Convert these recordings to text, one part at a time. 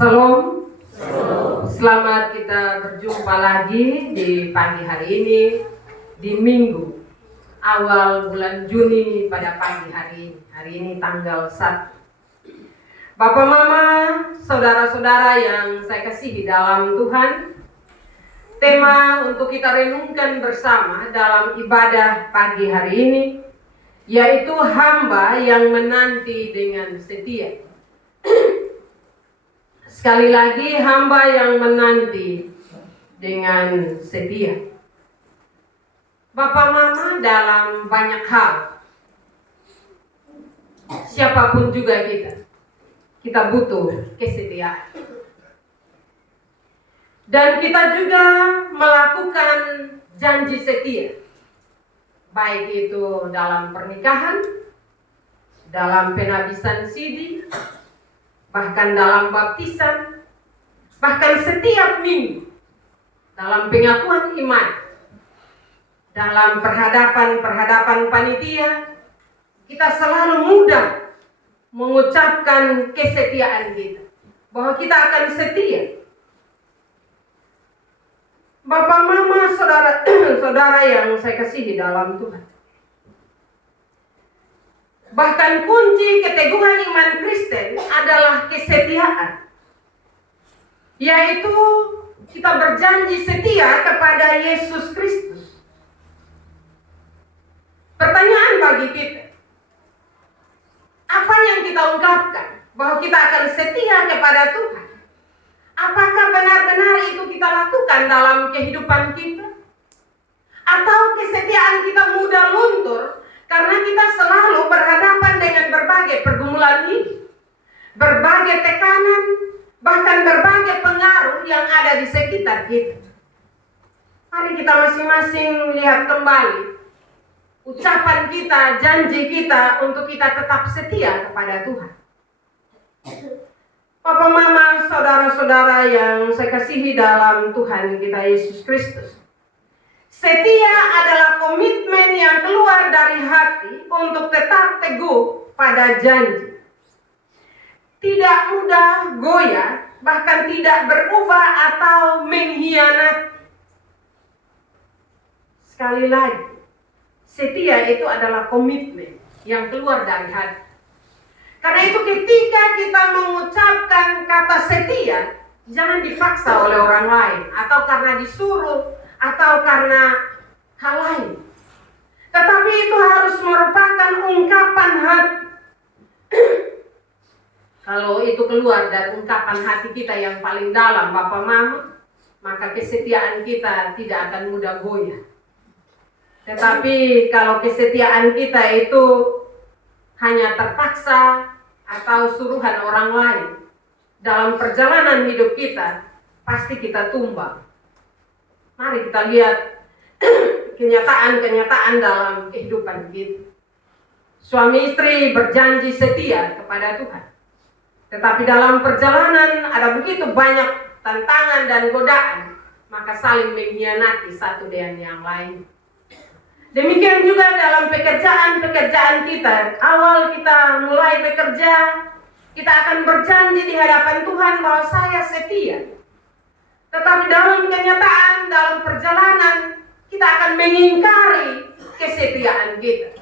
Salam. Selamat kita berjumpa lagi di pagi hari ini, di Minggu awal bulan Juni pada pagi hari ini. Hari ini tanggal 1. Bapak, Mama, saudara-saudara yang saya kasihi dalam Tuhan, tema untuk kita renungkan bersama dalam ibadah pagi hari ini yaitu hamba yang menanti dengan setia. Sekali lagi, hamba yang menanti dengan setia. Bapak Mama, dalam banyak hal, siapapun juga kita butuh kesetiaan. Dan kita juga melakukan janji setia, baik itu dalam pernikahan, dalam penabisan sidi, bahkan dalam baptisan, bahkan setiap minggu dalam pengakuan iman, dalam perhadapan panitia, kita selalu mudah mengucapkan kesetiaan kita, bahwa kita akan setia. Bapak, Mama, saudara yang saya kasihi dalam Tuhan, bahkan kunci keteguhan iman Kristen adalah kesetiaan, yaitu kita berjanji setia kepada Yesus Kristus. Pertanyaan bagi kita, apa yang kita ungkapkan bahwa kita akan setia kepada Tuhan? Apakah benar-benar itu kita lakukan dalam kehidupan kita? Atau kesetiaan kita mudah luntur karena kita selalu berhadapan dengan berbagai pergumulan hidup, berbagai tekanan, bahkan berbagai pengaruh yang ada di sekitar kita. Mari kita masing-masing lihat kembali ucapan kita, janji kita untuk kita tetap setia kepada Tuhan. Bapak, Mama, saudara-saudara yang saya kasihi dalam Tuhan kita Yesus Kristus, setia adalah komitmen yang keluar dari hati untuk tetap teguh pada janji. Tidak mudah goyah, bahkan tidak berubah atau mengkhianati. Sekali lagi, setia itu adalah komitmen yang keluar dari hati. Karena itu ketika kita mengucapkan kata setia, jangan dipaksa oleh orang lain, atau karena disuruh, atau karena hal lain. Tetapi itu harus merupakan ungkapan hati. Kalau itu keluar dari ungkapan hati kita yang paling dalam, Bapak, Mama, maka kesetiaan kita tidak akan mudah goyah. Tetapi kalau kesetiaan kita itu hanya terpaksa atau suruhan orang lain, dalam perjalanan hidup kita, pasti kita tumbang. Mari kita lihat kenyataan-kenyataan dalam kehidupan kita. Suami istri berjanji setia kepada Tuhan, tetapi dalam perjalanan ada begitu banyak tantangan dan godaan, maka saling mengkhianati satu dengan yang lain. Demikian juga dalam pekerjaan-pekerjaan kita. Awal kita mulai bekerja, kita akan berjanji di hadapan Tuhan bahwa saya setia. Tetapi dalam kenyataan, dalam perjalanan, kita akan mengingkari kesetiaan kita.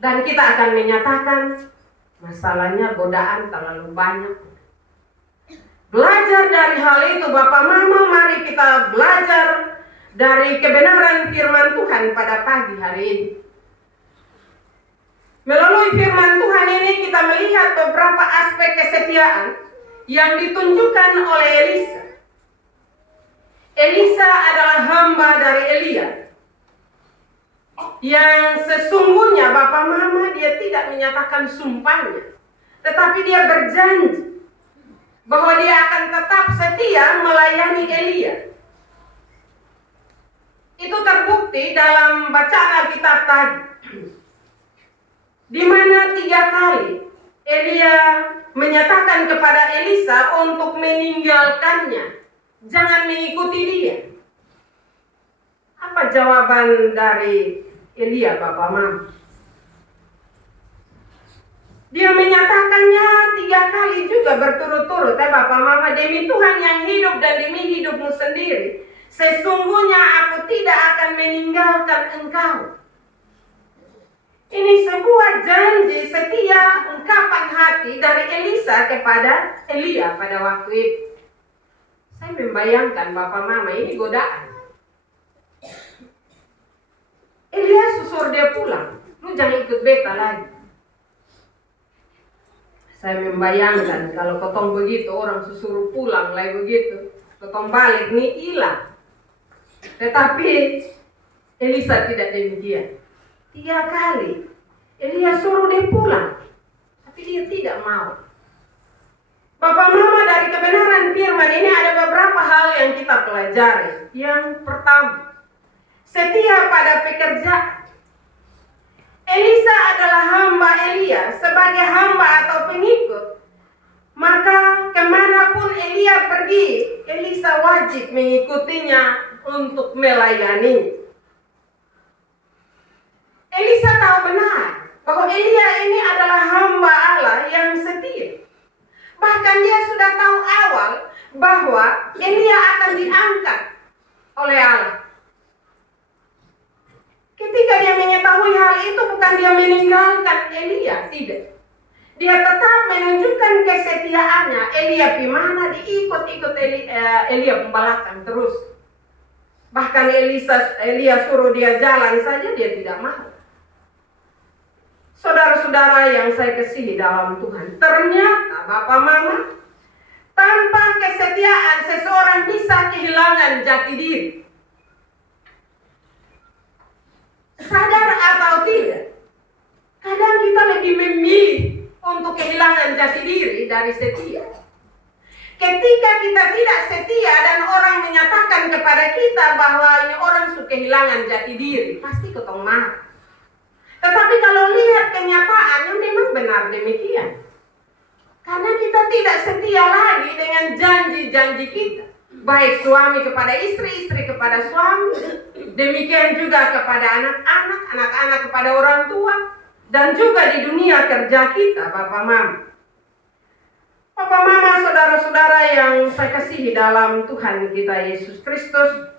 Dan kita akan menyatakan, masalahnya godaan terlalu banyak. Belajar dari hal itu, Bapak, Mama, mari kita belajar dari kebenaran firman Tuhan pada pagi hari ini. Melalui firman Tuhan ini kita melihat beberapa aspek kesetiaan yang ditunjukkan oleh Elisa. Elisa adalah hamba dari Elia, yang sesungguhnya, Bapak, Mama, dia tidak menyatakan sumpahnya, tetapi dia berjanji bahwa dia akan tetap setia melayani Elia. Itu terbukti dalam bacaan Alkitab tadi, di mana 3 kali Elia menyatakan kepada Elisa untuk meninggalkannya, jangan mengikuti dia. Apa jawaban dari Elia, Bapak, Mama? Dia menyatakannya 3 kali juga berturut-turut. Bapak Mama, demi Tuhan yang hidup dan demi hidupmu sendiri, sesungguhnya aku tidak akan meninggalkan engkau. Ini sebuah janji setia, ungkapan hati dari Elisa kepada Elia pada waktu itu. Saya membayangkan Bapak Mama, ini godaan. Elia susur dia pulang, lu jangan ikut beta lagi. Saya membayangkan kalau ketong begitu, orang suruh pulang lagi begitu, ketong balik nih hilang. Tetapi Elisa tidak demikian. 3 kali Elia suruh dia pulang, tapi dia tidak mau. Bapak Mama, dari kebenaran firman ini ada beberapa hal yang kita pelajari. Yang pertama, setia pada pekerjaan. Elisa adalah hamba Elia. Sebagai hamba atau pengikut, maka kemanapun Elia pergi, Elisa wajib mengikutinya untuk melayani. Elisa tahu benar bahwa Elia ini adalah hamba Allah yang setia. Bahkan dia sudah tahu awal bahwa Elia akan diangkat oleh Allah. Ketika dia mengetahui hal itu, bukan dia meninggalkan Elia, tidak. Dia tetap menunjukkan kesetiaannya. Elia gimana, diikut-ikut Elia pembalakan terus. Bahkan Elia suruh dia jalan saja, dia tidak mau. Saudara-saudara yang saya kasihi dalam Tuhan, ternyata Bapak Mama, tanpa kesetiaan seseorang bisa kehilangan jati diri. Sadar atau tidak, kadang kita lebih memilih untuk kehilangan jati diri dari setia. Ketika kita tidak setia dan orang menyatakan kepada kita bahwa ini orang suka kehilangan jati diri, pasti ketong marah. Tetapi kalau lihat kenyataannya memang benar demikian. Karena kita tidak setia lagi dengan janji-janji kita. Baik suami kepada istri, istri kepada suami. Demikian juga kepada anak-anak, anak-anak kepada orang tua. Dan juga di dunia kerja kita, Bapak Mama. Bapak Mama, saudara-saudara yang saya kasihi dalam Tuhan kita Yesus Kristus.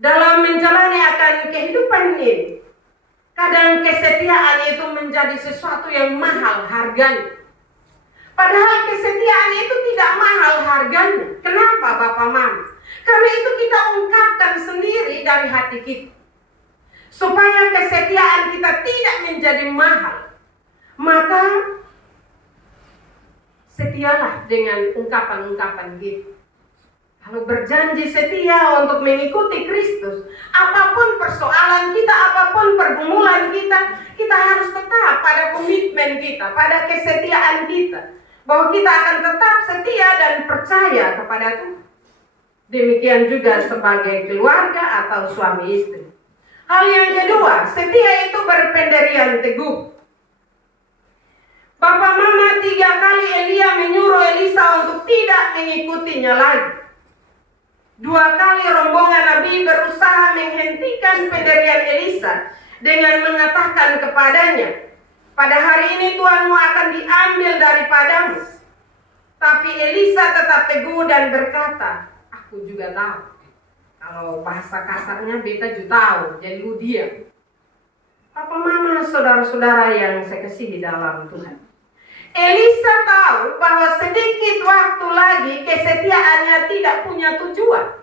Dalam menjalani akan kehidupan ini, kadang kesetiaan itu menjadi sesuatu yang mahal harganya. Padahal kesetiaan itu tidak mahal harganya. Kenapa Bapak Mama? Karena itu kita ungkapkan sendiri dari hati kita. Supaya kesetiaan kita tidak menjadi mahal, maka setialah dengan ungkapan-ungkapan kita. Kalau berjanji setia untuk mengikuti Kristus, apapun persoalan kita, apapun pergumulan kita, kita harus tetap pada komitmen kita, pada kesetiaan kita. Bahwa kita akan tetap setia dan percaya kepada Tuhan. Demikian juga sebagai keluarga atau suami istri. Hal yang kedua, setia itu berpendirian teguh. Bapak Mama, 3 kali Elia menyuruh Elisa untuk tidak mengikutinya lagi. 2 kali rombongan Nabi berusaha menghentikan pendirian Elisa dengan mengatakan kepadanya, pada hari ini Tuhanmu akan diambil daripadamu. Tapi Elisa tetap teguh dan berkata, aku juga tahu. Kalau bahasa kasarnya beta juga tahu, jadi lu diam. Bapak Mama, saudara-saudara yang saya kasihi dalam Tuhan. Elisa tahu bahwa sedikit waktu lagi kesetiaannya tidak punya tujuan.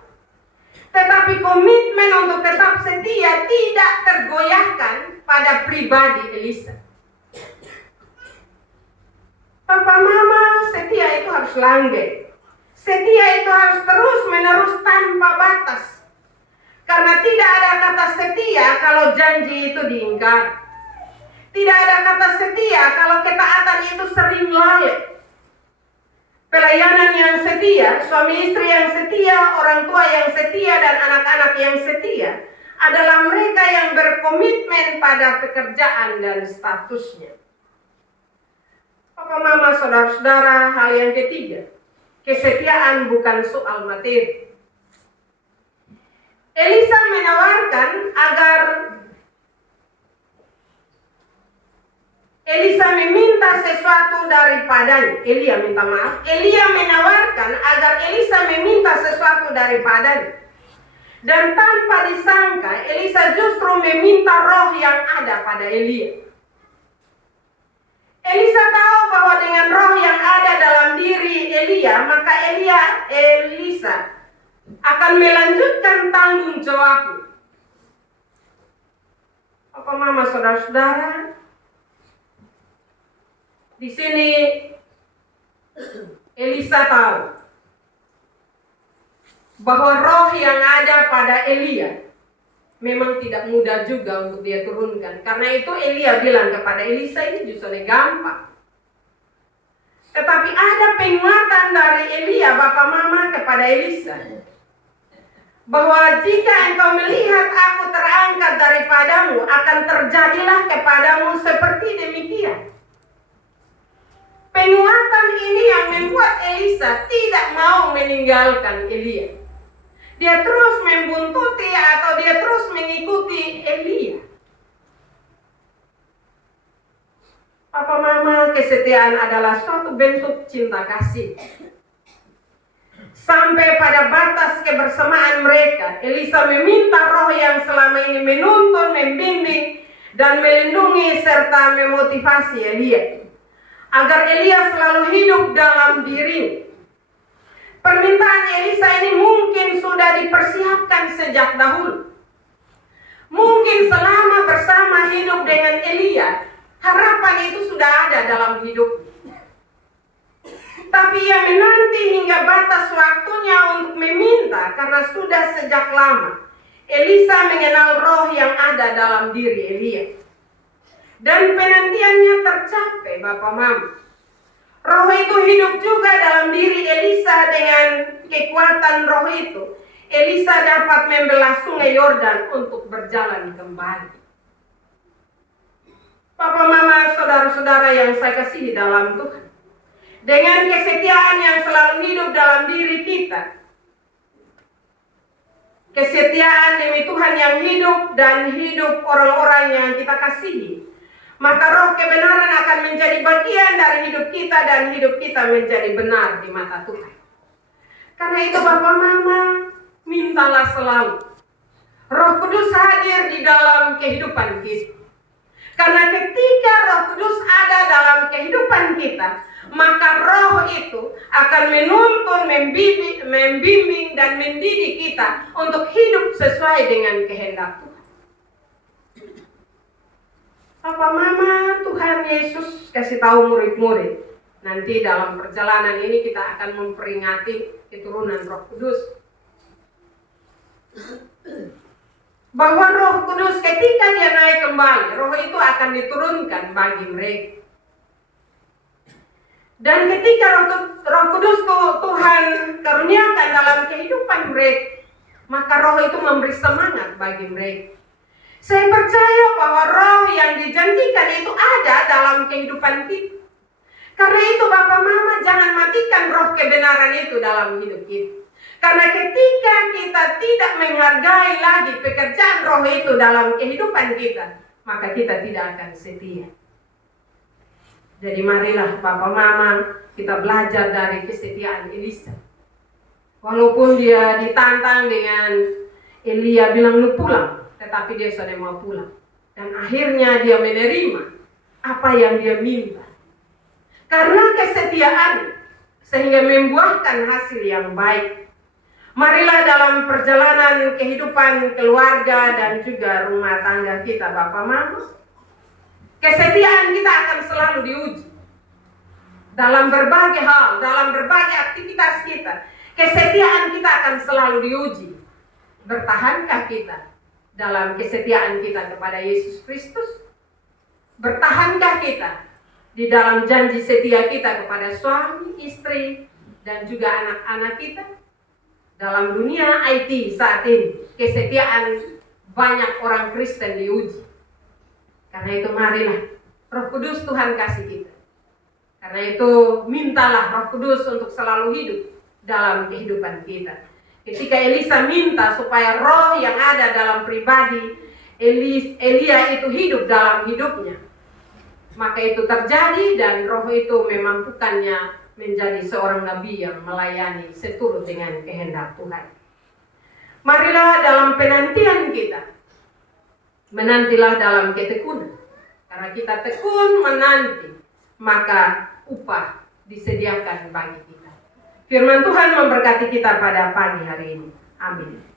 Tetapi komitmen untuk tetap setia tidak tergoyahkan pada pribadi Elisa. Bapak Mama, setia itu harus langgeng. Setia itu harus terus-menerus tanpa batas. Karena tidak ada kata setia kalau janji itu diingkari. Tidak ada kata setia kalau ketaatan itu sering lalai. Pelayanan yang setia, suami istri yang setia, orang tua yang setia, dan anak-anak yang setia adalah mereka yang berkomitmen pada pekerjaan dan statusnya. Bapak Mama, saudara-saudara, hal yang ketiga, kesetiaan bukan soal materi. Elisa menawarkan agar Elisa meminta sesuatu daripadanya. Elia minta maaf. Elia menawarkan agar Elisa meminta sesuatu daripadanya. Dan tanpa disangka, Elisa justru meminta roh yang ada pada Elia. Elisa tahu bahwa dengan roh yang ada dalam diri Elia, maka Elisa akan melanjutkan tanggung jawabnya. Apa mama saudara-saudara? Di sini Elisa tahu bahwa roh yang ada pada Elia memang tidak mudah juga untuk dia turunkan. Karena itu Elia bilang kepada Elisa, ini justru gampang. Tetapi ada penguatan dari Elia, Bapak Mama, kepada Elisa, bahwa jika engkau melihat aku terangkat daripadamu, akan terjadilah kepadamu seperti demikian. Penguatan ini yang membuat Elisa tidak mau meninggalkan Elia. Dia terus membuntuti atau dia terus mengikuti Elia. Papa Mama, kesetiaan adalah suatu bentuk cinta kasih. Sampai pada batas kebersamaan mereka, Elisa meminta roh yang selama ini menuntun, membimbing, dan melindungi serta memotivasi Elia, agar Elia selalu hidup dalam dirinya. Permintaan Elisa ini mungkin sudah dipersiapkan sejak dahulu. Mungkin selama bersama hidup dengan Elia, harapan itu sudah ada dalam hidupnya. Tapi ia menanti hingga batas waktunya untuk meminta, karena sudah sejak lama Elisa mengenal roh yang ada dalam diri Elia. Dan penantiannya tercapai, Bapak Mama. Roh itu hidup juga dalam diri Elisa. Dengan kekuatan roh itu, Elisa dapat membelah sungai Yordan untuk berjalan kembali. Bapak Mama, saudara-saudara yang saya kasihi dalam Tuhan, dengan kesetiaan yang selalu hidup dalam diri kita, kesetiaan demi Tuhan yang hidup dan hidup orang-orang yang kita kasihi, maka roh kebenaran akan menjadi bagian dari hidup kita dan hidup kita menjadi benar di mata Tuhan. Karena itu Bapak Mama, mintalah selalu Roh Kudus hadir di dalam kehidupan kita. Karena ketika Roh Kudus ada dalam kehidupan kita, maka roh itu akan menuntun, membimbing dan mendidik kita untuk hidup sesuai dengan kehendak Tuhan. Papa Mama, Tuhan Yesus kasih tahu murid-murid, nanti dalam perjalanan ini kita akan memperingati keturunan Roh Kudus, bahwa Roh Kudus ketika dia naik kembali, roh itu akan diturunkan bagi mereka. Dan ketika Roh Kudus Tuhan karuniakan dalam kehidupan mereka, maka roh itu memberi semangat bagi mereka. Saya percaya bahwa roh yang dijanjikan itu ada dalam kehidupan kita. Karena itu Bapak Mama, jangan matikan roh kebenaran itu dalam hidup kita. Karena ketika kita tidak menghargai lagi pekerjaan roh itu dalam kehidupan kita, maka kita tidak akan setia. Jadi marilah Bapak Mama, kita belajar dari kesetiaan Elisa. Walaupun dia ditantang dengan Elia bilang lu pulang, tetapi dia sudah mau pulang. Dan akhirnya dia menerima apa yang dia minta. Karena kesetiaan sehingga membuahkan hasil yang baik. Marilah dalam perjalanan kehidupan keluarga dan juga rumah tangga kita Bapak Mama, kesetiaan kita akan selalu diuji. Dalam berbagai hal, dalam berbagai aktivitas kita, kesetiaan kita akan selalu diuji. Bertahankah kita dalam kesetiaan kita kepada Yesus Kristus? Bertahankah kita di dalam janji setia kita kepada suami, istri, dan juga anak-anak kita? Dalam dunia IT saat ini, kesetiaan banyak orang Kristen diuji. Karena itu marilah Roh Kudus Tuhan kasih kita. Karena itu mintalah Roh Kudus untuk selalu hidup dalam kehidupan kita. Ketika Elisa minta supaya roh yang ada dalam pribadi Elia itu hidup dalam hidupnya, maka itu terjadi dan Roh itu memampukannya menjadi seorang nabi yang melayani seturut dengan kehendak Tuhan. Marilah dalam penantian kita, menantilah dalam ketekunan. Karena kita tekun menanti, maka upah disediakan bagi kita. Firman Tuhan memberkati kita pada pagi hari ini. Amin.